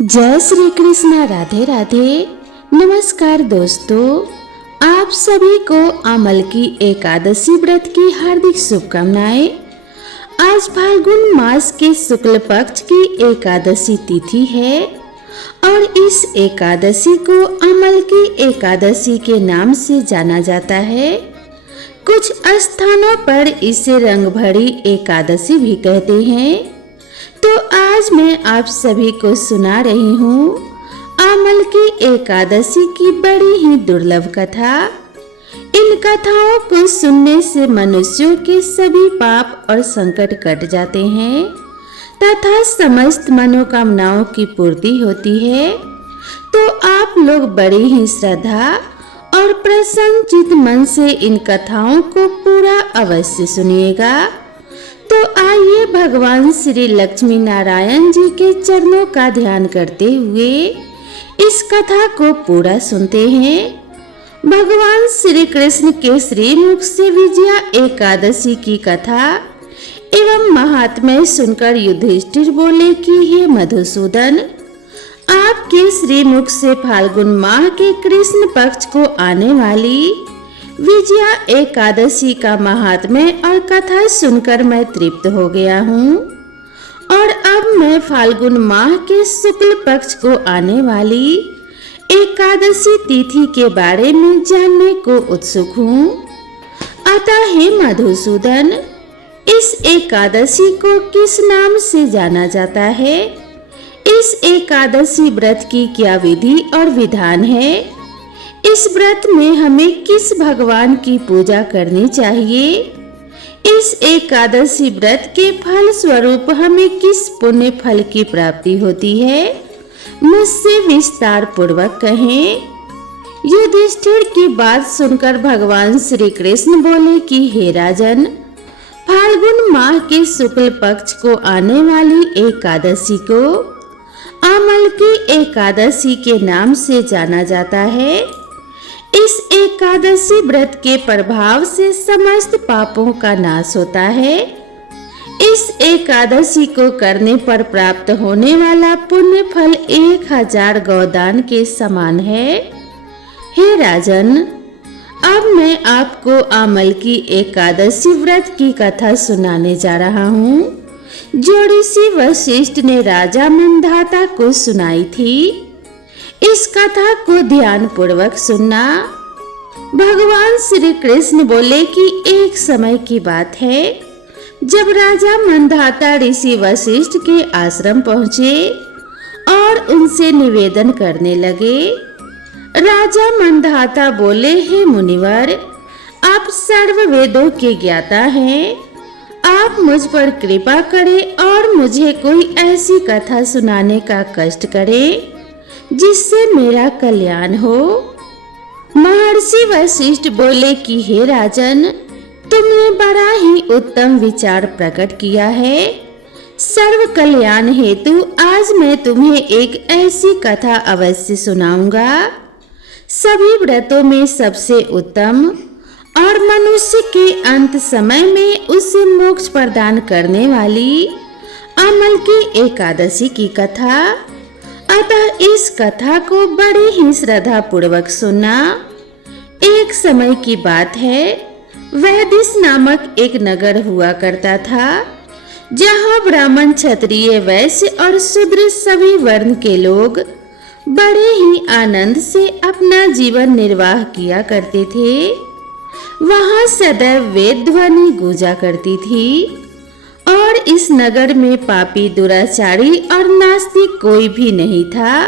जय श्री कृष्णा। राधे राधे। नमस्कार दोस्तों, आप सभी को अमल की एकादशी व्रत की हार्दिक शुभकामनाएं। आज फाल्गुन मास के शुक्ल पक्ष की एकादशी तिथि है और इस एकादशी को अमल की एकादशी के नाम से जाना जाता है। कुछ स्थानों पर इसे रंग भरी एकादशी भी कहते हैं। तो आज मैं आप सभी को सुना रही हूँ अमल की एकादशी की बड़ी ही दुर्लभ कथा। इन कथाओं को सुनने से मनुष्यों के सभी पाप और संकट कट जाते हैं तथा समस्त मनोकामनाओं की पूर्ति होती है। तो आप लोग बड़ी ही श्रद्धा और प्रसन्नचित मन से इन कथाओं को पूरा अवश्य सुनिएगा। तो आइए भगवान श्री लक्ष्मी नारायण जी के चरणों का ध्यान करते हुए इस कथा को पूरा सुनते हैं। भगवान श्री कृष्ण के श्रीमुख से विजया एकादशी की कथा एवं महात्म्य सुनकर युधिष्ठिर बोले कि हे मधुसूदन, आपके श्रीमुख से फाल्गुन माह के कृष्ण पक्ष को आने वाली विजया एकादशी का महात्म्य और कथा सुनकर मैं तृप्त हो गया हूँ और अब मैं फाल्गुन माह के शुक्ल पक्ष को आने वाली एकादशी तिथि के बारे में जानने को उत्सुक हूँ। अतः हे मधुसूदन, इस एकादशी को किस नाम से जाना जाता है? इस एकादशी व्रत की क्या विधि और विधान है? इस व्रत में हमें किस भगवान की पूजा करनी चाहिए? इस एकादशी व्रत के फल स्वरूप हमें किस पुण्य फल की प्राप्ति होती है? मुझसे विस्तार पूर्वक कहें। युधिष्ठिर की बात सुनकर भगवान श्री कृष्ण बोले कि हे राजन, फाल्गुन माह के शुक्ल पक्ष को आने वाली एकादशी को अमल की एकादशी के नाम से जाना जाता है। इस एकादशी व्रत के प्रभाव से समस्त पापों का नाश होता है। इस एकादशी को करने पर प्राप्त होने वाला पुण्य फल 1000 गौदान के समान है। हे राजन, अब मैं आपको अमल की एकादशी व्रत की कथा सुनाने जा रहा हूँ जो ऋषि वशिष्ठ ने राजा मंधाता को सुनाई थी। इस कथा को ध्यान पूर्वक सुनना। भगवान श्री कृष्ण बोले कि एक समय की बात है जब राजा मंधाता ऋषि वशिष्ठ के आश्रम पहुँचे और उनसे निवेदन करने लगे। राजा मंधाता बोले, हे मुनिवर, आप सर्व वेदों के ज्ञाता हैं। आप मुझ पर कृपा करें और मुझे कोई ऐसी कथा सुनाने का कष्ट करें जिससे मेरा कल्याण हो। महर्षि वशिष्ठ बोले कि हे राजन, तुमने बड़ा ही उत्तम विचार प्रकट किया है। सर्व कल्याण हेतु आज मैं तुम्हें एक ऐसी कथा अवश्य सुनाऊंगा। सभी व्रतों में सबसे उत्तम और मनुष्य के अंत समय में उसे मोक्ष प्रदान करने वाली अमल की एकादशी की कथा। अतः इस कथा को बड़े ही श्रद्धा पूर्वक सुनना। एक समय की बात है, वैदिश नामक एक नगर हुआ करता था जहाँ ब्राह्मण, क्षत्रिय, वैश्य और शूद्र सभी वर्ण के लोग बड़े ही आनंद से अपना जीवन निर्वाह किया करते थे। वहाँ सदैव वेद ध्वनि गूंजा करती थी और इस नगर में पापी, दुराचारी और नास्तिक कोई भी नहीं था।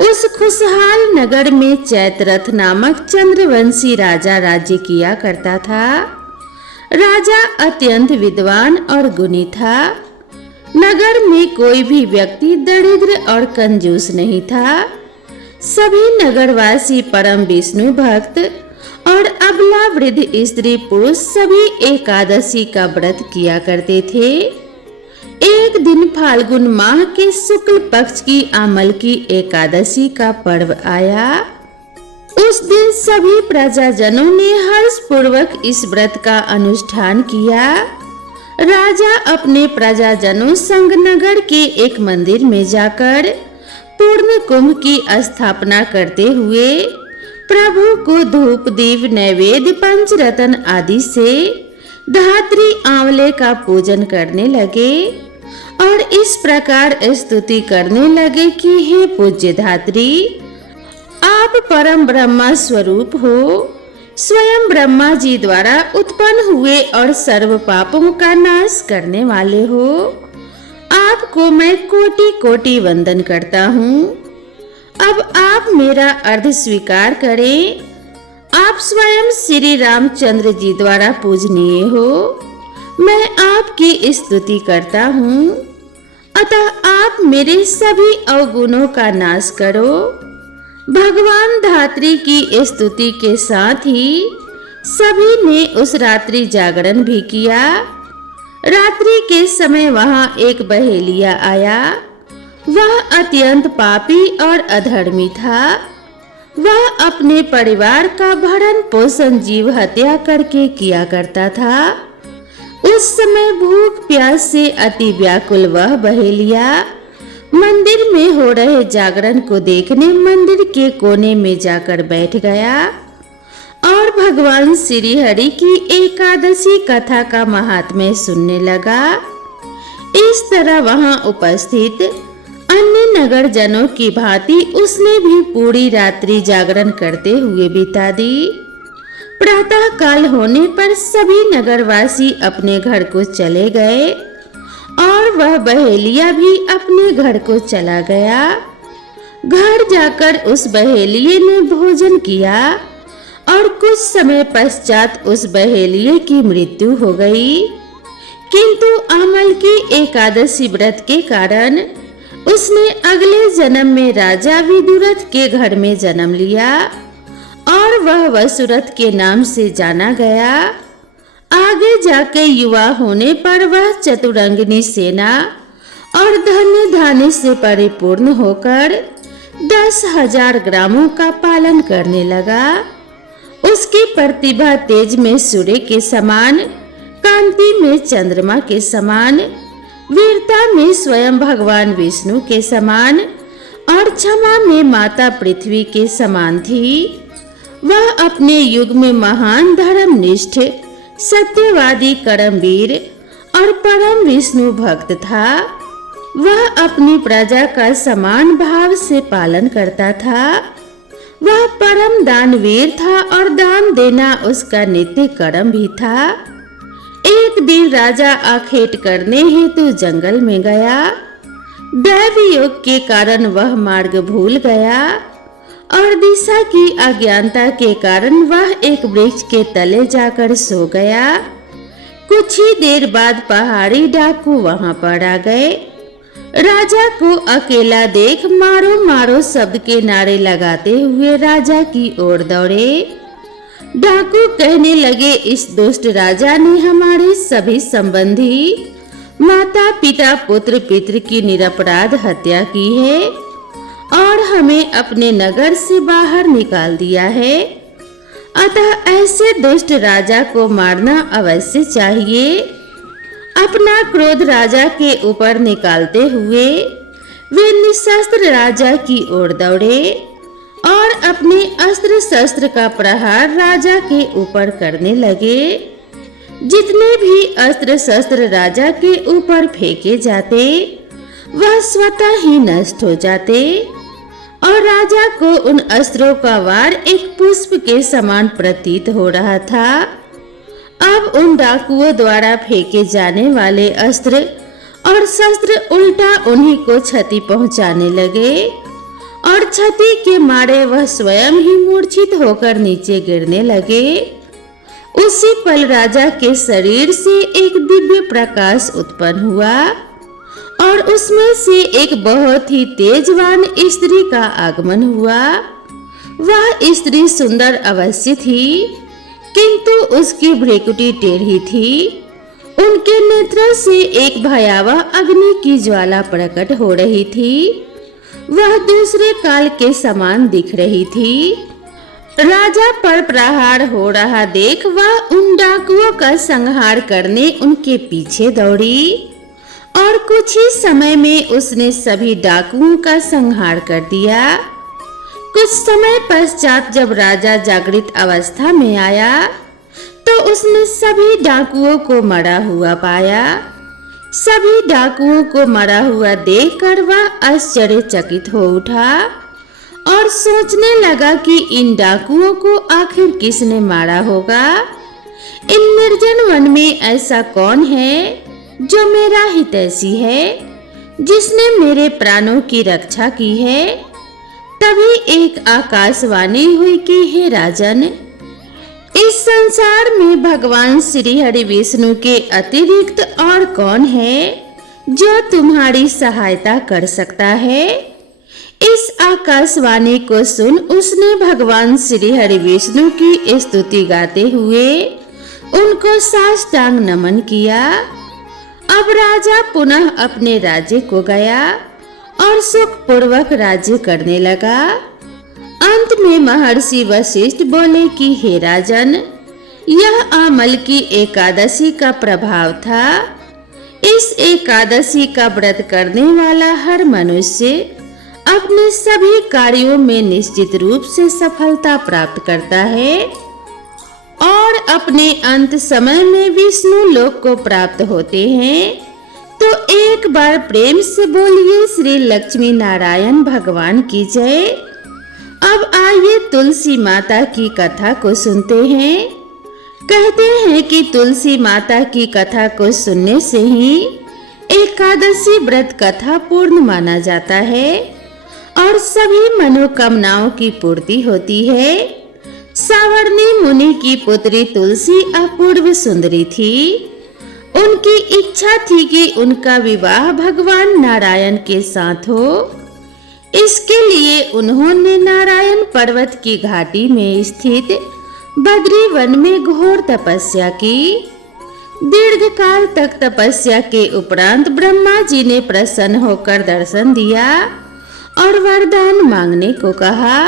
उस खुशहाल नगर में चैत्ररथ नामक चंद्रवंशी राजा राज्य किया करता था। राजा अत्यंत विद्वान और गुणी था। नगर में कोई भी व्यक्ति दरिद्र और कंजूस नहीं था। सभी नगरवासी परम विष्णु भक्त और अबला वृद्ध स्त्री पुरुष सभी एकादशी का व्रत किया करते थे। एक दिन फाल्गुन माह के शुक्ल पक्ष की अमल की एकादशी का पर्व आया। उस दिन सभी प्रजाजनों ने हर्ष पूर्वक इस व्रत का अनुष्ठान किया। राजा अपने प्रजाजनों संग नगर के एक मंदिर में जाकर पूर्ण कुंभ की स्थापना करते हुए प्रभु को धूप दीप नैवेद्य पंचरत्न आदि से धात्री आंवले का पूजन करने लगे और इस प्रकार स्तुति करने लगे कि हे पूज्य धात्री, आप परम ब्रह्मा स्वरूप हो, स्वयं ब्रह्मा जी द्वारा उत्पन्न हुए और सर्व पापों का नाश करने वाले हो। आपको मैं कोटि कोटि वंदन करता हूँ। अब आप मेरा अर्घ स्वीकार करें। आप स्वयं श्री रामचंद्र जी द्वारा पूजनीय हो। मैं आपकी स्तुति करता हूँ, अतः आप मेरे सभी अवगुणों का नाश करो। भगवान धात्री की स्तुति के साथ ही सभी ने उस रात्रि जागरण भी किया। रात्रि के समय वहां एक बहेलिया आया। वह अत्यंत पापी और अधर्मी था। वह अपने परिवार का भरण पोषण जीव हत्या करके किया करता था। उस समय भूख प्यास से अति व्याकुल वह बहेलिया मंदिर में हो रहे जागरण को देखने मंदिर के कोने में जाकर बैठ गया और भगवान श्री हरि की एकादशी कथा का महात्म्य सुनने लगा। इस तरह वहां उपस्थित अन्य नगर जनों की भांति उसने भी पूरी रात्रि जागरण करते हुए बिता दी। प्रातः काल होने पर सभी नगरवासी अपने घर को चले गए और वह बहेलिया भी अपने घर को चला गया। घर जाकर उस बहेलिये ने भोजन किया और कुछ समय पश्चात उस बहेलिये की मृत्यु हो गई। किंतु अमल की एकादशी व्रत के कारण उसने अगले जन्म में राजा विदुरथ के घर में जन्म लिया और वह वसुरथ के नाम से जाना गया। आगे जाके युवा होने पर वह चतुरंगिनी सेना और धन्य धान्य से परिपूर्ण होकर 10,000 ग्रामों का पालन करने लगा। उसकी प्रतिभा तेज में सूर्य के समान, कांति में चंद्रमा के समान, वीरता में स्वयं भगवान विष्णु के समान और क्षमा में माता पृथ्वी के समान थी। वह अपने युग में महान धर्मनिष्ठ, सत्यवादी, कर्मवीर और परम विष्णु भक्त था। वह अपनी प्रजा का समान भाव से पालन करता था। वह परम दानवीर था और दान देना उसका नित्य कर्म भी था। एक दिन राजा आखेट करने हेतु जंगल में गया। दैवी योग के कारण वह मार्ग भूल गया और दिशा की अज्ञानता के कारण वह एक वृक्ष के तले जाकर सो गया। कुछ ही देर बाद पहाड़ी डाकू वहां पर आ गए। राजा को अकेला देख मारो मारो शब्द के नारे लगाते हुए राजा की ओर दौड़े। डाकू कहने लगे, इस दुष्ट राजा ने हमारे सभी संबंधी, माता पिता पुत्र पितृ की निरपराध हत्या की है और हमें अपने नगर से बाहर निकाल दिया है। अतः ऐसे दुष्ट राजा को मारना अवश्य चाहिए। अपना क्रोध राजा के ऊपर निकालते हुए वे निशस्त्र राजा की ओर दौड़े और अपने अस्त्र शस्त्र का प्रहार राजा के ऊपर करने लगे। जितने भी अस्त्र शस्त्र राजा के ऊपर फेंके जाते वह स्वतः ही नष्ट हो जाते और राजा को उन अस्त्रों का वार एक पुष्प के समान प्रतीत हो रहा था। अब उन डाकुओं द्वारा फेंके जाने वाले अस्त्र और शस्त्र उल्टा उन्हीं को क्षति पहुंचाने लगे और क्षति के मारे वह स्वयं ही मूर्छित होकर नीचे गिरने लगे। उसी पल राजा के शरीर से एक दिव्य प्रकाश उत्पन्न हुआ और उसमें से एक बहुत ही तेजवान स्त्री का आगमन हुआ। वह स्त्री सुंदर अवश्य थी, किंतु उसकी भ्रुकुटी टेढ़ी थी। उनके नेत्रों से एक भयावह अग्नि की ज्वाला प्रकट हो रही थी। वह दूसरे काल के समान दिख रही थी। राजा पर प्रहार हो रहा देख वह उन डाकुओं का संहार करने उनके पीछे दौड़ी और कुछ ही समय में उसने सभी डाकुओं का संहार कर दिया। कुछ समय पश्चात जब राजा जागृत अवस्था में आया तो उसने सभी डाकुओं को मरा हुआ पाया। सभी डाकुओं को मरा हुआ देखकर वह आश्चर्यचकित हो उठा और सोचने लगा कि इन डाकुओं को आखिर किसने मारा होगा। इन निर्जन वन में ऐसा कौन है जो मेरा हितैषी है, जिसने मेरे प्राणों की रक्षा की है। तभी एक आकाशवाणी हुई कि हे राजन, इस संसार में भगवान श्री हरि विष्णु के अतिरिक्त और कौन है जो तुम्हारी सहायता कर सकता है। इस आकाशवाणी को सुन उसने भगवान श्री हरि विष्णु की स्तुति गाते हुए उनको साष्टांग नमन किया। अब राजा पुनः अपने राज्य को गया और सुखपूर्वक राज्य करने लगा। अंत में महर्षि वशिष्ठ बोले कि हे राजन, यह आमल की एकादशी का प्रभाव था। इस एकादशी का व्रत करने वाला हर मनुष्य अपने सभी कार्यों में निश्चित रूप से सफलता प्राप्त करता है और अपने अंत समय में विष्णु लोक को प्राप्त होते हैं। तो एक बार प्रेम से बोलिए श्री लक्ष्मी नारायण भगवान की जय। अब आइए तुलसी माता की कथा को सुनते हैं। कहते हैं कि तुलसी माता की कथा को सुनने से ही एकादशी व्रत कथा पूर्ण माना जाता है और सभी मनोकामनाओं की पूर्ति होती है। सावर्णी मुनि की पुत्री तुलसी अपूर्व सुंदरी थी। उनकी इच्छा थी कि उनका विवाह भगवान नारायण के साथ हो। इसके लिए उन्होंने नारायण पर्वत की घाटी में स्थित बद्री वन में घोर तपस्या की। दीर्घ काल तक तपस्या के उपरांत ब्रह्मा जी ने प्रसन्न होकर दर्शन दिया और वरदान मांगने को कहा।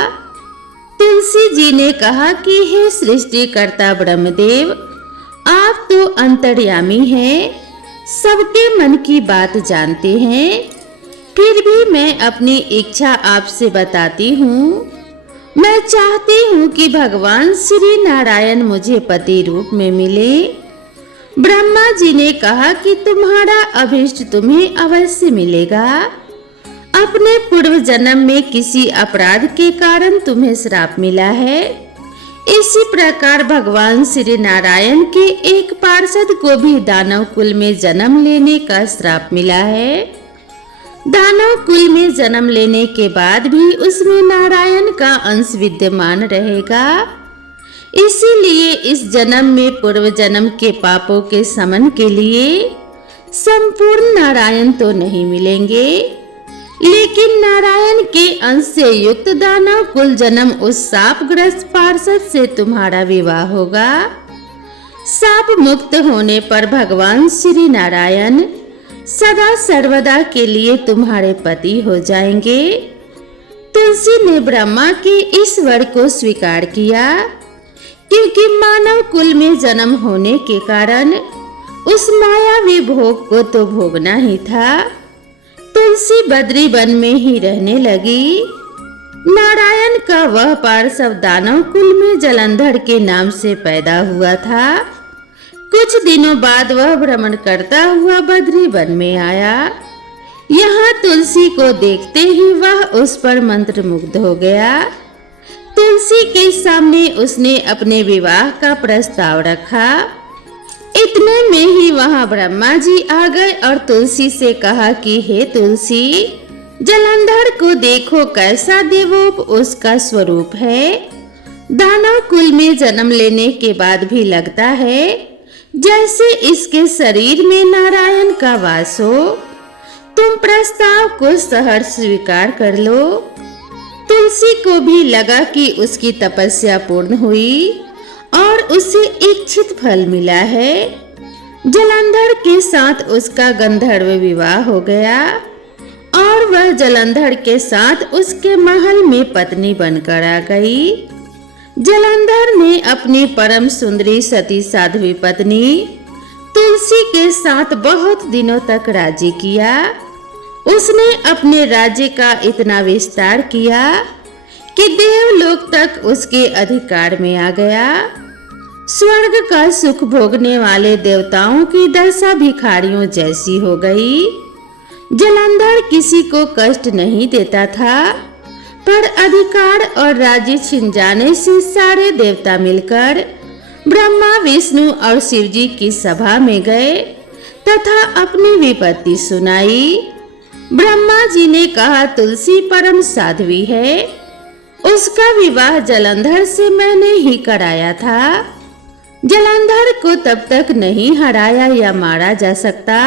तुलसी जी ने कहा कि हे सृष्टिकर्ता ब्रह्मदेव, आप तो अंतर्यामी हैं, सबके मन की बात जानते हैं। फिर भी मैं अपनी इच्छा आपसे बताती हूँ। मैं चाहती हूँ कि भगवान श्री नारायण मुझे पति रूप में मिले। ब्रह्मा जी ने कहा कि तुम्हारा अभीष्ट तुम्हें अवश्य मिलेगा। अपने पूर्व जन्म में किसी अपराध के कारण तुम्हें श्राप मिला है। इसी प्रकार भगवान श्री नारायण के एक पार्षद को भी दानव कुल में जन्म लेने का श्राप मिला है। दानव कुल में जन्म लेने के बाद भी उसमें नारायण का अंश विद्यमान रहेगा। इसीलिए इस जन्म में पूर्व जन्म के पापों के शमन के लिए संपूर्ण नारायण तो नहीं मिलेंगे, लेकिन नारायण के अंश से युक्त दानव कुल जन्म उस शापग्रस्त पार्षद से तुम्हारा विवाह होगा। शाप मुक्त होने पर भगवान श्री नारायण सदा सर्वदा के लिए तुम्हारे पति हो जाएंगे। तुलसी ने ब्रह्मा के इस वर को स्वीकार किया, क्योंकि मानव कुल में जन्म होने के कारण उस मायावी भोग को तो भोगना ही था। तुलसी बद्री वन में ही रहने लगी। नारायण का वह पार्षद दानव कुल में जलंधर के नाम से पैदा हुआ था। कुछ दिनों बाद वह भ्रमण करता हुआ बद्री वन में आया। यहाँ तुलसी को देखते ही वह उस पर मंत्रमुग्ध हो गया। तुलसी के सामने उसने अपने विवाह का प्रस्ताव रखा। इतने में ही वहां ब्रह्मा जी आ गए और तुलसी से कहा कि हे तुलसी, जलंधर को देखो, कैसा देवोप उसका स्वरूप है। दानव कुल में जन्म लेने के बाद भी लगता है जैसे इसके शरीर में नारायण का वास हो। तुम प्रस्ताव को सहर्ष स्वीकार कर लो। तुलसी को भी लगा कि उसकी तपस्या पूर्ण हुई और उसे इच्छित फल मिला है। जलंधर के साथ उसका गंधर्व विवाह हो गया और वह जलंधर के साथ उसके महल में पत्नी बनकर आ गई। जलंधर ने अपनी परम सुंदरी सती साध्वी पत्नी तुलसी के साथ बहुत दिनों तक राज्य किया। उसने अपने राज्य का इतना विस्तार किया कि देवलोक तक उसके अधिकार में आ गया। स्वर्ग का सुख भोगने वाले देवताओं की दशा भिखारियों जैसी हो गई। जलंधर किसी को कष्ट नहीं देता था, पर अधिकार और राज्य छिन जाने से सारे देवता मिलकर ब्रह्मा, विष्णु और शिव जी की सभा में गए तथा अपनी विपत्ति सुनाई। ब्रह्मा जी ने कहा, तुलसी परम साध्वी है, उसका विवाह जलंधर से मैंने ही कराया था। जलंधर को तब तक नहीं हराया या मारा जा सकता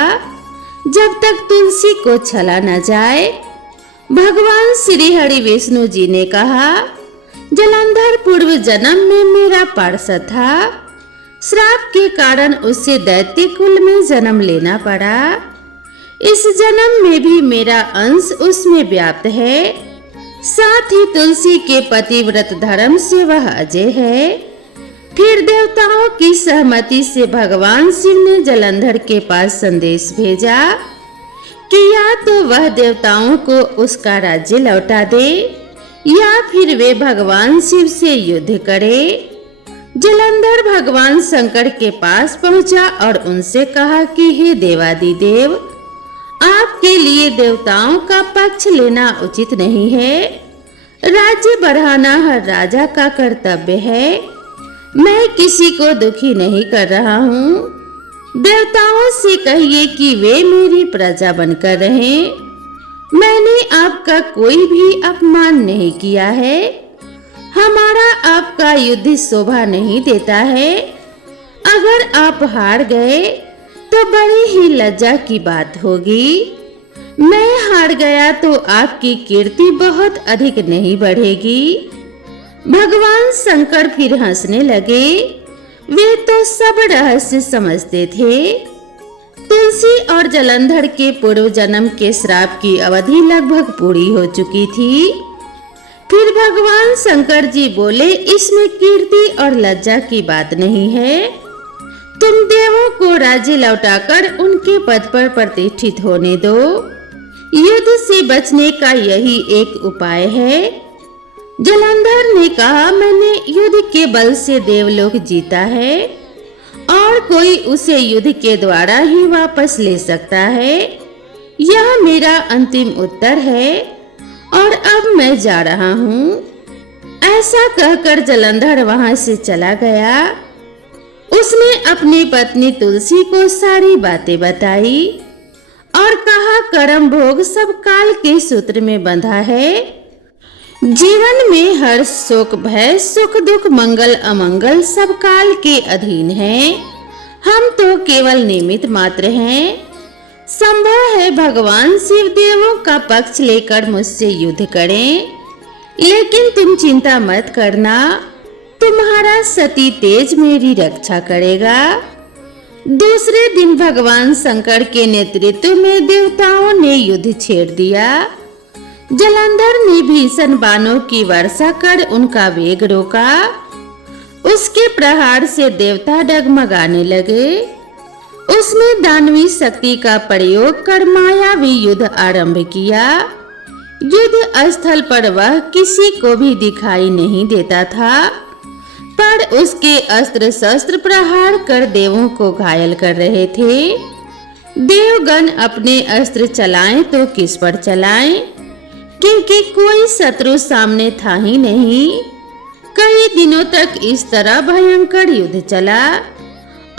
जब तक तुलसी को छला न जाए। भगवान श्री हरि विष्णु जी ने कहा, जलंधर पूर्व जन्म में मेरा पार्षद था। श्राप के कारण उससे दैत्य कुल में जन्म लेना पड़ा। इस जन्म में भी मेरा अंश उसमें व्याप्त है। साथ ही तुलसी के पतिव्रत धर्म से वह अजय है। फिर देवताओं की सहमति से भगवान शिव ने जलंधर के पास संदेश भेजा कि या तो वह देवताओं को उसका राज्य लौटा दे या फिर वे भगवान शिव से युद्ध करे। जलंधर भगवान शंकर के पास पहुंचा और उनसे कहा कि हे देवादिदेव, आपके लिए देवताओं का पक्ष लेना उचित नहीं है। राज्य बढ़ाना हर राजा का कर्तव्य है। मैं किसी को दुखी नहीं कर रहा हूँ। देवताओं से कहिए कि वे मेरी प्रजा बनकर रहें। मैंने आपका कोई भी अपमान नहीं किया है। हमारा आपका युद्ध शोभा नहीं देता है। अगर आप हार गए तो बड़ी ही लज्जा की बात होगी। मैं हार गया तो आपकी कीर्ति बहुत अधिक नहीं बढ़ेगी। भगवान शंकर फिर हंसने लगे। वे तो सब रहस्य समझते थे। तुलसी और जलंधर के पूर्व जन्म के श्राप की अवधि लगभग पूरी हो चुकी थी। फिर भगवान शंकर जी बोले, इसमें कीर्ति और लज्जा की बात नहीं है। तुम देवों को राज्य लौटाकर उनके पद पर प्रतिष्ठित होने दो। युद्ध से बचने का यही एक उपाय है। जलंधर ने कहा, मैंने युद्ध के बल से देवलोक जीता है और कोई उसे युद्ध के द्वारा ही वापस ले सकता है। यह मेरा अंतिम उत्तर है और अब मैं जा रहा हूँ। ऐसा कहकर जलंधर वहां से चला गया। उसने अपनी पत्नी तुलसी को सारी बातें बताई और कहा, कर्म भोग सब काल के सूत्र में बंधा है। जीवन में हर शोक भय, सुख दुख, मंगल अमंगल सब काल के अधीन है। हम तो केवल निमित्त मात्र हैं। संभव है भगवान शिव देवों का पक्ष लेकर मुझसे युद्ध करें, लेकिन तुम चिंता मत करना। तुम्हारा सती तेज मेरी रक्षा करेगा। दूसरे दिन भगवान शंकर के नेतृत्व में देवताओं ने युद्ध छेड़ दिया। जलंधर ने भीषण बाणों की वर्षा कर उनका वेग रोका। उसके प्रहार से देवता डगमगाने लगे। उसने दानवी शक्ति का प्रयोग कर मायावी युद्ध आरंभ किया। युद्ध स्थल पर वह किसी को भी दिखाई नहीं देता था, पर उसके अस्त्र शस्त्र प्रहार कर देवों को घायल कर रहे थे। देवगण अपने अस्त्र चलाएं तो किस पर चलाएं, क्योंकि कोई शत्रु सामने था ही नहीं। कई दिनों तक इस तरह भयंकर युद्ध चला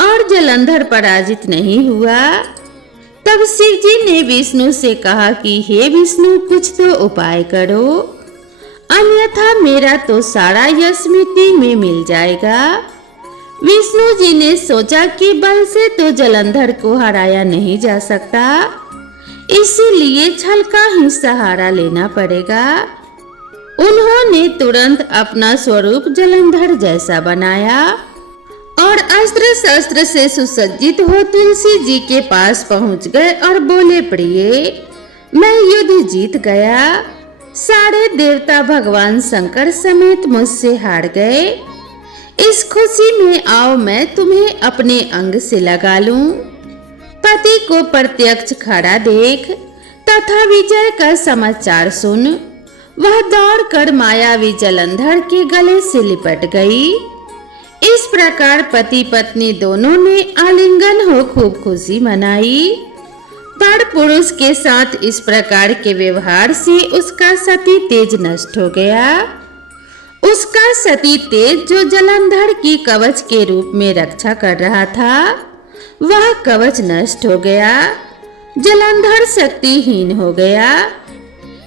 और जलंधर पराजित नहीं हुआ। तब शिव जी ने विष्णु से कहा कि हे विष्णु, कुछ तो उपाय करो, अन्यथा मेरा तो सारा यश मिट्टी में मिल जाएगा। विष्णु जी ने सोचा कि बल से तो जलंधर को हराया नहीं जा सकता, इसीलिए छल का ही सहारा लेना पड़ेगा। उन्होंने तुरंत अपना स्वरूप जलंधर जैसा बनाया और अस्त्र शस्त्र से सुसज्जित हो तुलसी जी के पास पहुंच गए और बोले, प्रिय, मैं युद्ध जीत गया। सारे देवता भगवान शंकर समेत मुझसे हार गए। इस खुशी में आओ मैं तुम्हें अपने अंग से लगा लूं। पति को प्रत्यक्ष खड़ा देख तथा विजय का समाचार सुन वह दौड़कर मायावी जलंधर के गले से लिपट गई। इस प्रकार पति पत्नी दोनों ने आलिंगन हो खूब खुशी मनाई। पर पुरुष के साथ इस प्रकार के व्यवहार से उसका सती तेज नष्ट हो गया। उसका सती तेज जो जलंधर की कवच के रूप में रक्षा कर रहा था, वह कवच नष्ट हो गया। जलंधर शक्तिहीन हो गया।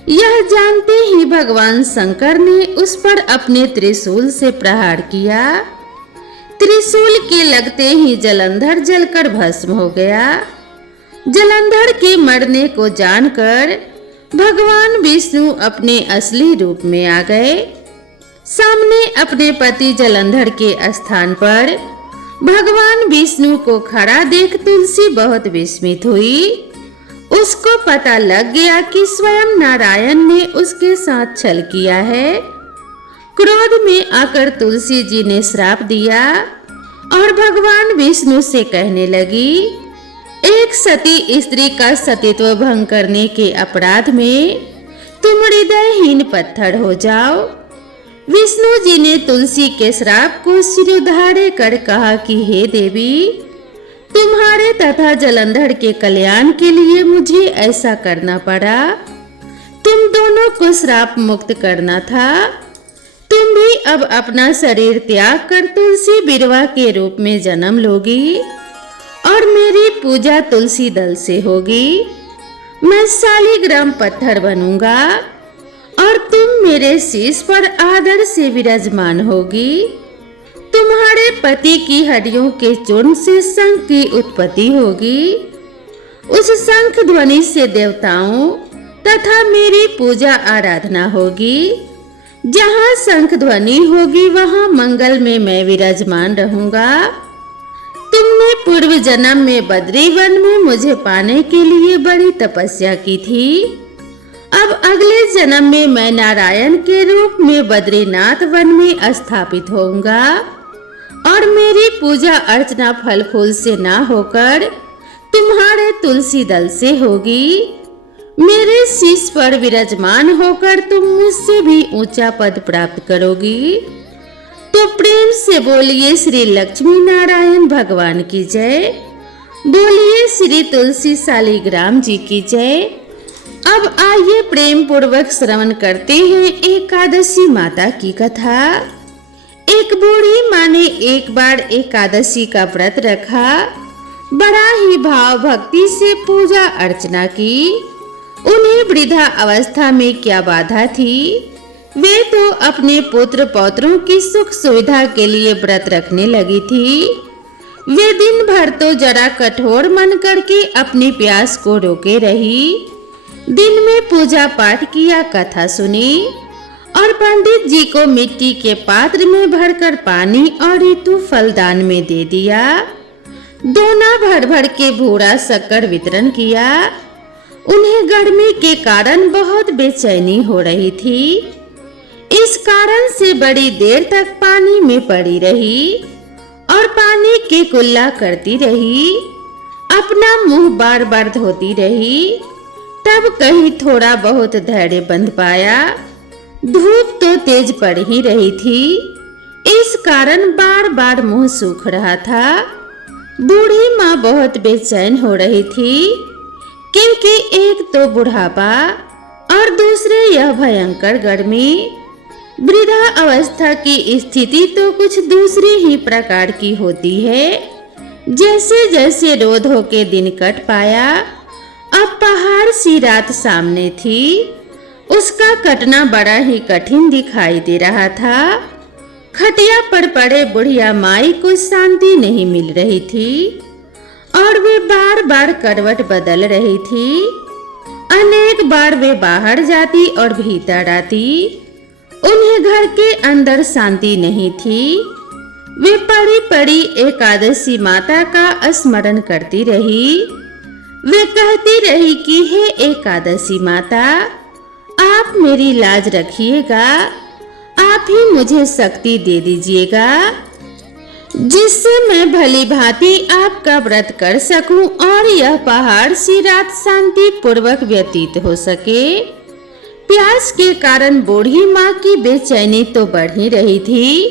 यह जानते ही भगवान शंकर ने उस पर अपने त्रिशूल से प्रहार किया। त्रिशूल के लगते ही जलंधर जलकर भस्म हो गया। जलंधर के मरने को जानकर भगवान विष्णु अपने असली रूप में आ गए। सामने अपने पति जलंधर के स्थान पर भगवान विष्णु को खड़ा देख तुलसी बहुत विस्मित हुई। उसको पता लग गया कि स्वयं नारायण ने उसके साथ छल किया है। क्रोध में आकर तुलसी जी ने श्राप दिया और भगवान विष्णु से कहने लगी, एक सती स्त्री का सतीत्व भंग करने के अपराध में तुम हृदयहीन पत्थर हो जाओ। विष्णु जी ने तुलसी के श्राप को सिरोधार्य कर कहा कि हे देवी, तुम्हारे तथा जलंधर के कल्याण के लिए मुझे ऐसा करना पड़ा। तुम दोनों को श्राप मुक्त करना था। तुम भी अब अपना शरीर त्याग कर तुलसी बिरवा के रूप में जन्म लोगी और मेरी पूजा तुलसी दल से होगी। मैं शालिग्राम पत्थर बनूंगा और तुम मेरे शीश पर आदर से विराजमान होगी। तुम्हारे पति की हड्डियों के चूर्ण से शंख की उत्पत्ति होगी। उस शंख ध्वनि से देवताओं तथा मेरी पूजा आराधना होगी। जहाँ शंख ध्वनि होगी वहाँ मंगल में मैं विराजमान रहूंगा। तुमने पूर्व जन्म में बद्री वन में मुझे पाने के लिए बड़ी तपस्या की थी। अब अगले जन्म में मैं नारायण के रूप में बद्रीनाथ वन में स्थापित होऊंगा और मेरी पूजा अर्चना फल फूल से ना होकर तुम्हारे तुलसी दल से होगी। मेरे शीश पर विराजमान होकर तुम मुझसे भी ऊंचा पद प्राप्त करोगी। तो प्रेम से बोलिए श्री लक्ष्मी नारायण भगवान की जय। बोलिए श्री तुलसी शालिग्राम जी की जय। अब आइए प्रेम पूर्वक श्रवण करते हैं एकादशी माता की कथा। एक बूढ़ी माँ ने एक बार एकादशी का व्रत रखा। बड़ा ही भाव भक्ति से पूजा अर्चना की। उन्हें वृद्धा अवस्था में क्या बाधा थी। वे तो अपने पुत्र पौत्रों की सुख सुविधा के लिए व्रत रखने लगी थी। वे दिन भर तो जरा कठोर मन करके अपनी प्यास को रोके रही। दिन में पूजा पाठ किया, कथा सुनी और पंडित जी को मिट्टी के पात्र में भरकर पानी और ऋतु फलदान में दे दिया। दोना भर भर के भूरा शक्कर वितरण किया। उन्हें गर्मी के कारण बहुत बेचैनी हो रही थी। इस कारण से बड़ी देर तक पानी में पड़ी रही और पानी की कुल्ला करती रही। अपना मुंह बार बार धोती रही। तब कहीं थोड़ा बहुत धैर्य बंध पाया। धूप तो तेज पड़ ही रही थी। इस कारण बार बार मुंह सूख रहा था। बूढ़ी माँ बहुत बेचैन हो रही थी, क्योंकि एक तो बुढ़ापा और दूसरे यह भयंकर गर्मी। वृद्धा अवस्था की स्थिति तो कुछ दूसरी ही प्रकार की होती है। जैसे जैसे रोध होके दिन कट पाया, अब पहाड़ सी रात सामने थी। उसका कटना बड़ा ही कठिन दिखाई दे रहा था। खटिया पर पड़े बुढ़िया माई को शांति नहीं मिल रही थी और वे बार बार करवट बदल रही थी। अनेक बार वे बाहर जाती और भीतर आती। उन्हें घर के अंदर शांति नहीं थी। वे पड़ी पड़ी एकादशी माता का स्मरण करती रही। वे कहती रही कि हे एकादशी माता, आप मेरी लाज रखिएगा, आप ही मुझे शक्ति दे दीजिएगा। जिससे मैं भली भांति आपका व्रत कर सकूं और यह पहाड़ सी रात शांति पूर्वक व्यतीत हो सके। प्यास के कारण बूढ़ी माँ की बेचैनी तो बढ़ ही रही थी।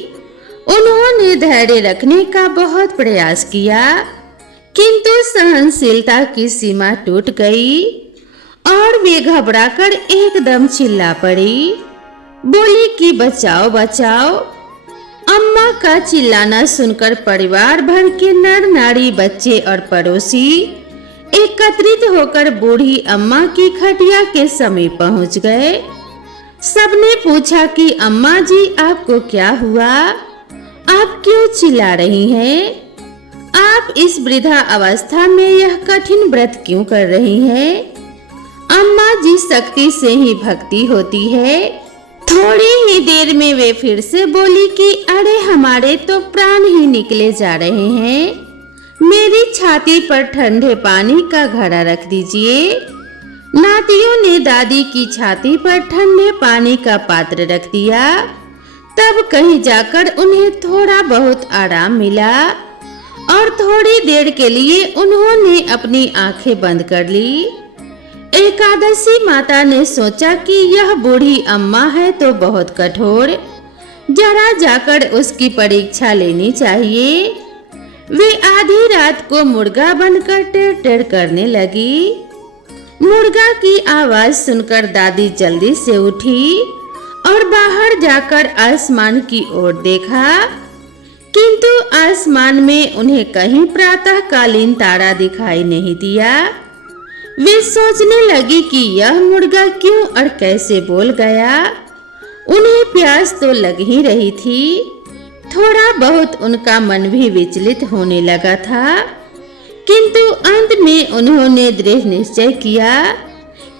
उन्होंने धैर्य रखने का बहुत प्रयास किया, किंतु सहनशीलता की सीमा टूट गई और वे घबराकर एकदम चिल्ला पड़ी। बोली कि बचाओ बचाओ। अम्मा का चिल्लाना सुनकर परिवार भर के नर नारी, बच्चे और पड़ोसी एकत्रित होकर बूढ़ी अम्मा की खटिया के समीप पहुंच गए। सबने पूछा कि अम्मा जी, आपको क्या हुआ? आप क्यों चिल्ला रही हैं? आप इस वृद्धा अवस्था में यह कठिन व्रत क्यों कर रही हैं? अम्मा जी, शक्ति से ही भक्ति होती है। थोड़ी ही देर में वे फिर से बोली कि अरे हमारे तो प्राण ही निकले जा रहे हैं। मेरी छाती पर ठंडे पानी का घड़ा रख दीजिए। नातियों ने दादी की छाती पर ठंडे पानी का पात्र रख दिया। तब कहीं जाकर उन्हें थोड़ा बहुत आराम मिला और थोड़ी देर के लिए उन्होंने अपनी आंखें बंद कर ली। एकादशी माता ने सोचा कि यह बूढ़ी अम्मा है तो बहुत कठोर, जरा जाकर उसकी परीक्षा लेनी चाहिए। वे आधी रात को मुर्गा बनकर टेढ़ टेढ़ करने लगी। मुर्गा की आवाज सुनकर दादी जल्दी से उठी और बाहर जाकर आसमान की ओर देखा, किंतु आसमान में उन्हें कहीं प्रातःकालीन तारा दिखाई नहीं दिया। वे सोचने लगी कि यह मुर्गा क्यों और कैसे बोल गया। उन्हें प्यास तो लग ही रही थी। थोड़ा बहुत उनका मन भी विचलित होने लगा था, किंतु अंत में उन्होंने दृढ़ निश्चय किया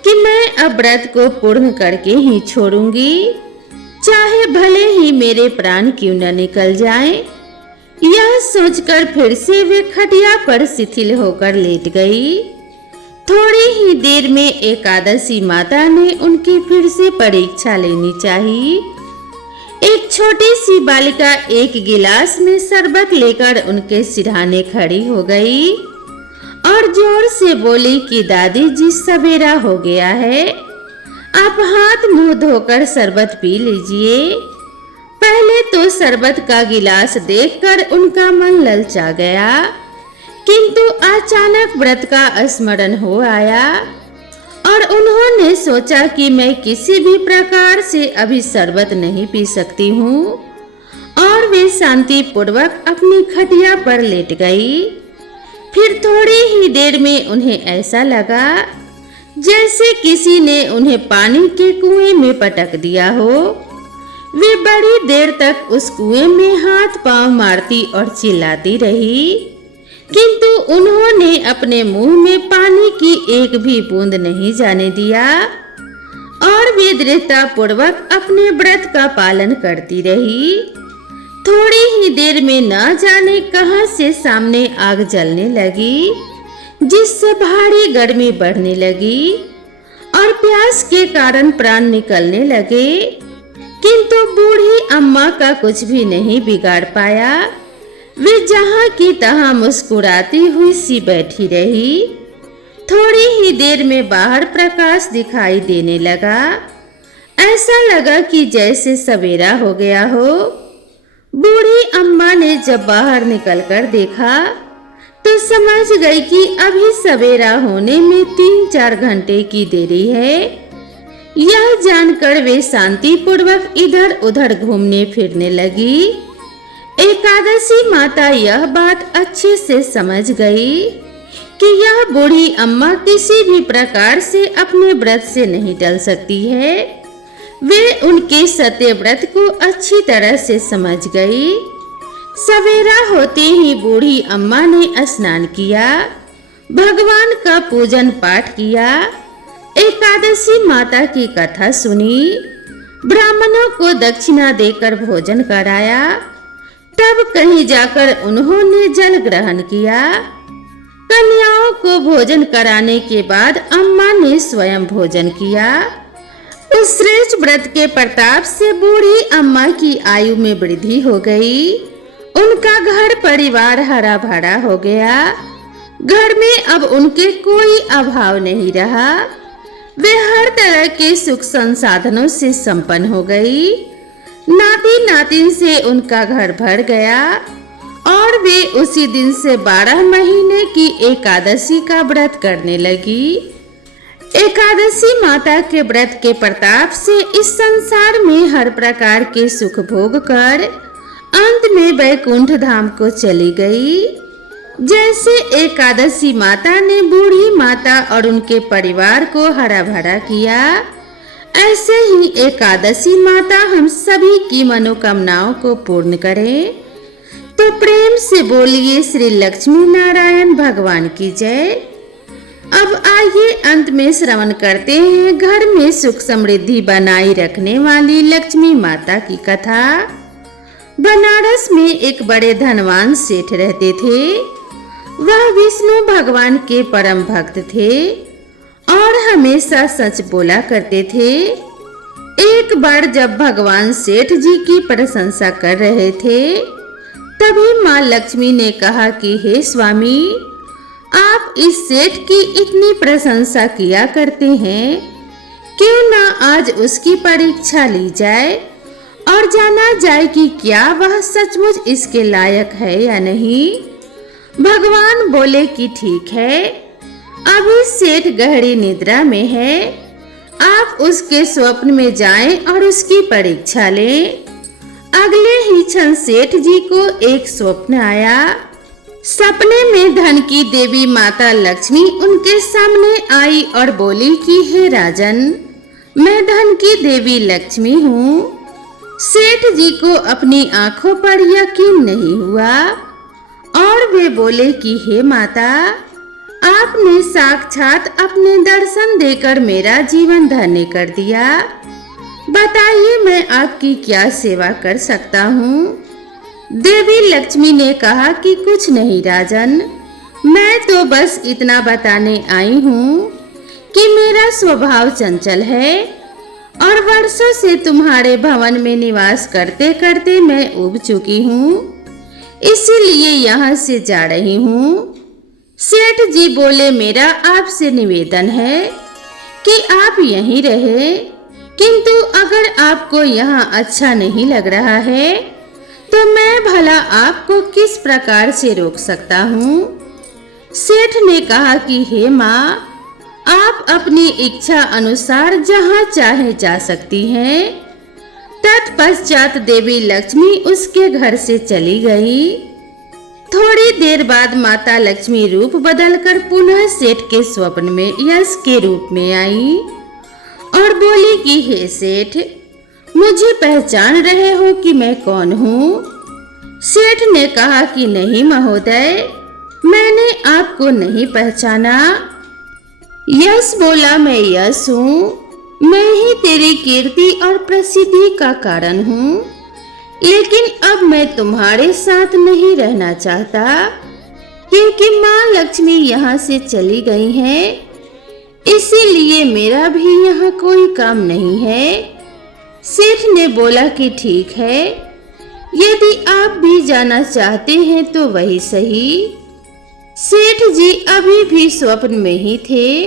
कि मैं अब व्रत को पूर्ण करके ही छोड़ूंगी, चाहे भले ही मेरे प्राण क्यों न निकल जाएं। यह सोचकर फिर से वे खटिया पर शिथिल होकर लेट गई। थोड़ी ही देर में एकादशी माता ने उनकी फिर से परीक्षा लेनी चाहिए। एक छोटी सी बालिका एक गिलास में शरबत लेकर उनके सिरहाने खड़ी हो गई और जोर से बोली कि दादी जी, सवेरा हो गया है, आप हाथ मुंह धोकर शरबत पी लीजिए। पहले तो शरबत का गिलास देखकर उनका मन ललचा गया, किंतु अचानक व्रत का स्मरण हो आया और उन्होंने सोचा कि मैं किसी भी प्रकार से अभी शरबत नहीं पी सकती हूँ और वे शांति पूर्वक अपनी खटिया पर लेट गई। फिर थोड़ी ही देर में उन्हें ऐसा लगा जैसे किसी ने उन्हें पानी के कुएं में पटक दिया हो। वे बड़ी देर तक उस कुएं में हाथ पांव मारती और चिल्लाती रही, किंतु उन्होंने अपने मुंह में पानी की एक भी बूंद नहीं जाने दिया और वे दृढ़ता पूर्वक अपने व्रत का पालन करती रही। थोड़ी ही देर में न जाने कहां से सामने आग जलने लगी, जिससे भारी गर्मी बढ़ने लगी और प्यास के कारण प्राण निकलने लगे, किंतु बूढ़ी अम्मा का कुछ भी नहीं बिगाड़ पाया। वे जहां की तहां मुस्कुराती हुई सी बैठी रही। थोड़ी ही देर में बाहर प्रकाश दिखाई देने लगा। ऐसा लगा कि जैसे सवेरा हो गया हो। बूढ़ी अम्मा ने जब बाहर निकलकर देखा तो समझ गई कि अभी सवेरा होने में 3-4 घंटे की देरी है। यह जानकर वे शांति पूर्वक इधर उधर घूमने फिरने लगी। एकादशी माता यह बात अच्छे से समझ गई कि यह बूढ़ी अम्मा किसी भी प्रकार से अपने व्रत से नहीं टल सकती है। वे उनके सत्य व्रत को अच्छी तरह से समझ गई। सवेरा होते ही बूढ़ी अम्मा ने स्नान किया, भगवान का पूजन पाठ किया, एकादशी माता की कथा सुनी, ब्राह्मणों को दक्षिणा देकर भोजन कराया। तब कहीं जाकर उन्होंने जल ग्रहण किया। कन्याओं को भोजन कराने के बाद अम्मा ने स्वयं भोजन किया। उस श्रेष्ठ व्रत के प्रताप से बूढ़ी अम्मा की आयु में वृद्धि हो गई उनका घर परिवार हरा भरा हो गया। घर में अब उनके कोई अभाव नहीं रहा। वे हर तरह के सुख संसाधनों से संपन्न हो गई। नाती नातिन से उनका घर भर गया और वे उसी दिन से 12 महीने की एकादशी का व्रत करने लगी। एकादशी माता के व्रत के प्रताप से इस संसार में हर प्रकार के सुख भोग कर अंत में वैकुंठ धाम को चली गई। जैसे एकादशी माता ने बूढ़ी माता और उनके परिवार को हरा भरा किया, ऐसे ही एकादशी माता हम सभी की मनोकामनाओं को पूर्ण करे। तो प्रेम से बोलिए श्री लक्ष्मी नारायण भगवान की जय। अब आइए अंत में श्रवण करते हैं घर में सुख समृद्धि बनाए रखने वाली लक्ष्मी माता की कथा। बनारस में एक बड़े धनवान सेठ रहते थे। वह विष्णु भगवान के परम भक्त थे और हमेशा सच बोला करते थे। एक बार जब भगवान सेठ जी की प्रशंसा कर रहे थे, तभी माँ लक्ष्मी ने कहा कि हे स्वामी, आप इस सेठ की इतनी प्रशंसा किया करते हैं, क्यों ना आज उसकी परीक्षा ली जाए और जाना जाए कि क्या वह सचमुच इसके लायक है या नहीं। भगवान बोले कि ठीक है, अभी सेठ गहरी निद्रा में है, आप उसके स्वप्न में जाएं और उसकी परीक्षा लें। अगले ही क्षण सेठ जी को एक स्वप्न आया। सपने में धन की देवी माता लक्ष्मी उनके सामने आई और बोली कि हे राजन, मैं धन की देवी लक्ष्मी हूँ। सेठ जी को अपनी आंखों पर यकीन नहीं हुआ और वे बोले कि हे माता, आपने साक्षात अपने दर्शन देकर मेरा जीवन धन्य कर दिया। बताइए मैं आपकी क्या सेवा कर सकता हूँ। देवी लक्ष्मी ने कहा कि कुछ नहीं राजन, मैं तो बस इतना बताने आई हूँ कि मेरा स्वभाव चंचल है और वर्षों से तुम्हारे भवन में निवास करते करते मैं ऊब चुकी हूँ, इसीलिए यहाँ से जा रही हूँ। सेठ जी बोले, मेरा आपसे निवेदन है कि आप यहीं रहे, किंतु अगर आपको यहाँ अच्छा नहीं लग रहा है तो मैं भला आपको किस प्रकार से रोक सकता हूँ। सेठ ने कहा कि हे माँ, आप अपनी इच्छा अनुसार जहाँ चाहे जा सकती हैं। तत्पश्चात देवी लक्ष्मी उसके घर से चली गई। थोड़ी देर बाद माता लक्ष्मी रूप बदलकर पुनः सेठ के स्वप्न में यश के रूप में आई और बोली कि हे सेठ, मुझे पहचान रहे हो कि मैं कौन हूँ। सेठ ने कहा कि नहीं महोदय, मैंने आपको नहीं पहचाना। यश बोला, मैं यश हूँ, मैं ही तेरी कीर्ति और प्रसिद्धि का कारण हूँ, लेकिन अब मैं तुम्हारे साथ नहीं रहना चाहता क्योंकि माँ लक्ष्मी यहाँ से चली गई हैं, इसीलिए मेरा भी यहाँ कोई काम नहीं है। सेठ ने बोला कि ठीक है, यदि आप भी जाना चाहते हैं तो वही सही। सेठ जी अभी भी स्वप्न में ही थे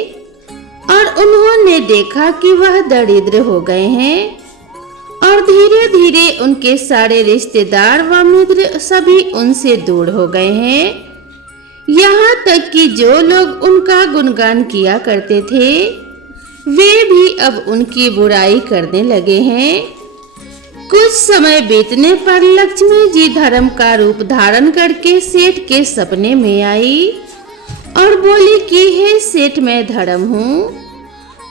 और उन्होंने देखा कि वह दरिद्र हो गए हैं और धीरे धीरे उनके सारे रिश्तेदार व मित्र सभी उनसे दूर हो गए हैं। यहाँ तक कि जो लोग उनका गुणगान किया करते थे वे भी अब उनकी बुराई करने लगे हैं। कुछ समय बीतने पर लक्ष्मी जी धर्म का रूप धारण करके सेठ के सपने में आई और बोली कि हे सेठ, मैं धर्म हूँ।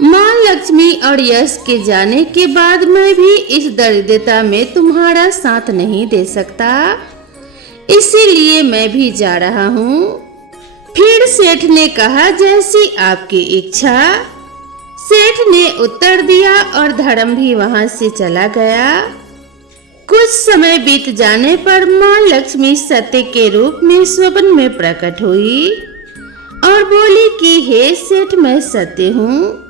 माँ लक्ष्मी और यश के जाने के बाद मैं भी इस दरिद्रता में तुम्हारा साथ नहीं दे सकता, इसीलिए मैं भी जा रहा हूँ। फिर सेठ ने कहा, जैसी आपकी इच्छा। सेठ ने उत्तर दिया और धर्म भी वहां से चला गया। कुछ समय बीत जाने पर माँ लक्ष्मी सत्य के रूप में स्वप्न में प्रकट हुई और बोली कि हे सेठ, मैं सत्य हूँ।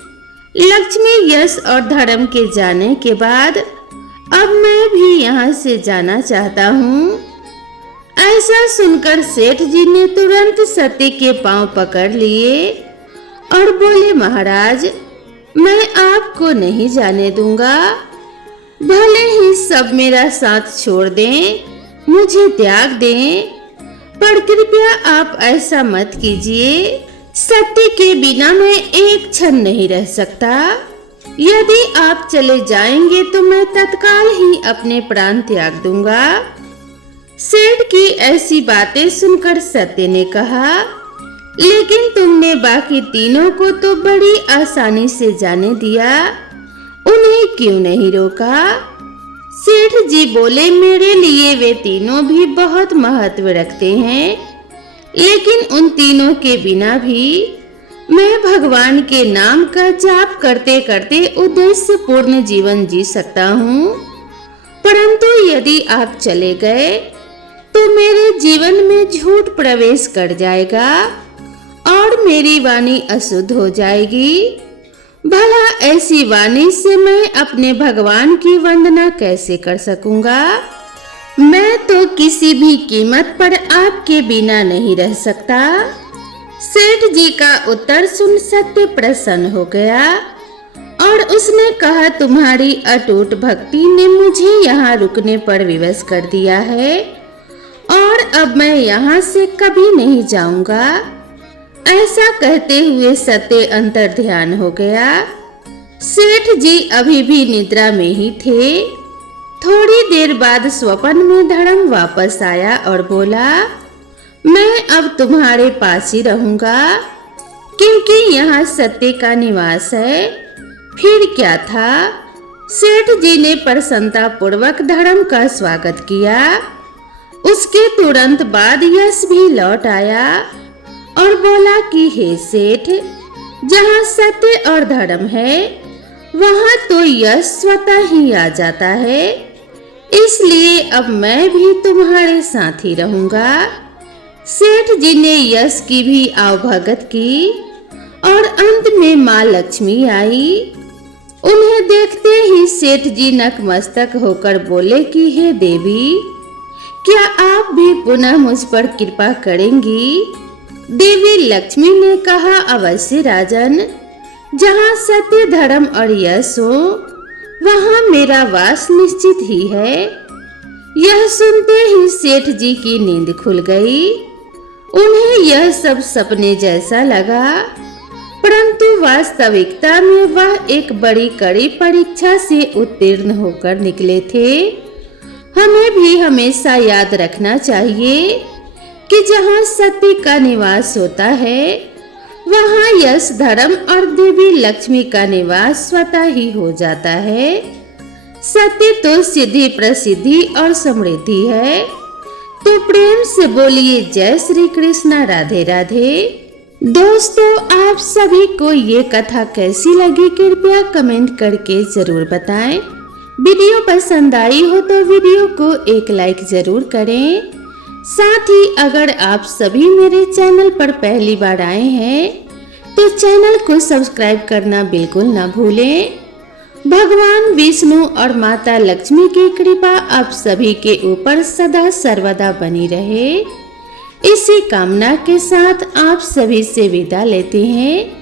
लक्ष्मी, यश और धर्म के जाने के बाद अब मैं भी यहाँ से जाना चाहता हूँ। ऐसा सुनकर सेठ जी ने तुरंत सत्य के पांव पकड़ लिए और बोले, महाराज, मैं आपको नहीं जाने दूंगा। भले ही सब मेरा साथ छोड़ दें, मुझे त्याग दें, पर कृपया आप ऐसा मत कीजिए। सत्य के बिना मैं एक क्षण नहीं रह सकता। यदि आप चले जाएंगे तो मैं तत्काल ही अपने प्राण त्याग दूंगा। सेठ की ऐसी बातें सुनकर सत्य ने कहा, लेकिन तुमने बाकी तीनों को तो बड़ी आसानी से जाने दिया, उन्हें क्यों नहीं रोका? सेठ जी बोले, मेरे लिए वे तीनों भी बहुत महत्व रखते हैं, लेकिन उन तीनों के बिना भी मैं भगवान के नाम का जाप करते करते उद्देश्य पूर्ण जीवन जी सकता हूँ। परंतु यदि आप चले गए तो मेरे जीवन में झूठ प्रवेश कर जाएगा और मेरी वाणी अशुद्ध हो जाएगी। भला ऐसी वाणी से मैं अपने भगवान की वंदना कैसे कर सकूंगा? मैं तो किसी भी कीमत पर आपके बिना नहीं रह सकता। सेठ जी का उत्तर सुन सत्य प्रसन्न हो गया और उसने कहा, तुम्हारी अटूट भक्ति ने मुझे यहाँ रुकने पर विवश कर दिया है और अब मैं यहाँ से कभी नहीं जाऊंगा। ऐसा कहते हुए सत्य अंतर ध्यान हो गया। सेठ जी अभी भी निद्रा में ही थे। थोड़ी देर बाद स्वप्न में धर्म वापस आया और बोला, मैं अब तुम्हारे पास ही रहूंगा, क्योंकि यहाँ सत्य का निवास है। फिर क्या था? सेठ जी ने प्रसन्नता पूर्वक धर्म का स्वागत किया। उसके तुरंत बाद यश भी लौट आया और बोला कि हे सेठ, जहाँ सत्य और धर्म है वहाँ तो यश स्वतः ही आ जाता है, इसलिए अब मैं भी तुम्हारे साथ ही रहूंगा। सेठ जी ने यश की भी आवभगत की और अंत में माँ लक्ष्मी आई। उन्हें देखते ही सेठ जी नतमस्तक होकर बोले कि हे देवी, क्या आप भी पुनः मुझ पर कृपा करेंगी? देवी लक्ष्मी ने कहा, अवश्य राजन, जहाँ सत्य धर्म और यश हो वहाँ मेरा वास निश्चित ही है। यह सुनते ही सेठ जी की नींद खुल गई। उन्हें यह सब सपने जैसा लगा, परंतु वास्तविकता में वह एक बड़ी कड़ी परीक्षा से उत्तीर्ण होकर निकले थे। हमें भी हमेशा याद रखना चाहिए कि जहाँ सत्य का निवास होता है वहाँ यश, धर्म और देवी लक्ष्मी का निवास स्वतः ही हो जाता है। सत्य तो सिद्धि, प्रसिद्धि और समृद्धि है। तो प्रेम से बोलिए जय श्री कृष्णा, राधे राधे। दोस्तों, आप सभी को ये कथा कैसी लगी कृपया कमेंट करके जरूर बताएं। वीडियो पसंद आई हो तो वीडियो को एक लाइक जरूर करें। साथ ही अगर आप सभी मेरे चैनल पर पहली बार आए हैं तो चैनल को सब्सक्राइब करना बिल्कुल ना भूलें। भगवान विष्णु और माता लक्ष्मी की कृपा आप सभी के ऊपर सदा सर्वदा बनी रहे, इसी कामना के साथ आप सभी से विदा लेते हैं।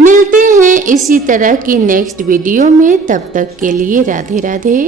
मिलते हैं इसी तरह की नेक्स्ट वीडियो में, तब तक के लिए राधे राधे।